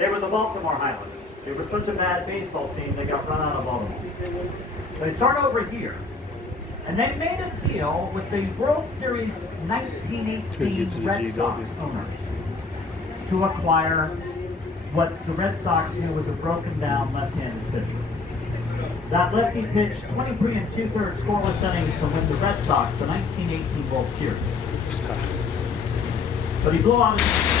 They were the Baltimore Highlanders. They were such a bad baseball team, they got run out of Baltimore. They start over here. And they made a deal with the World Series 1918 Red Sox owners to acquire what the Red Sox knew was a broken down left-handed pitcher. That lefty pitched 23 2/3 scoreless innings to win the Red Sox the 1918 World Series. But he blew out his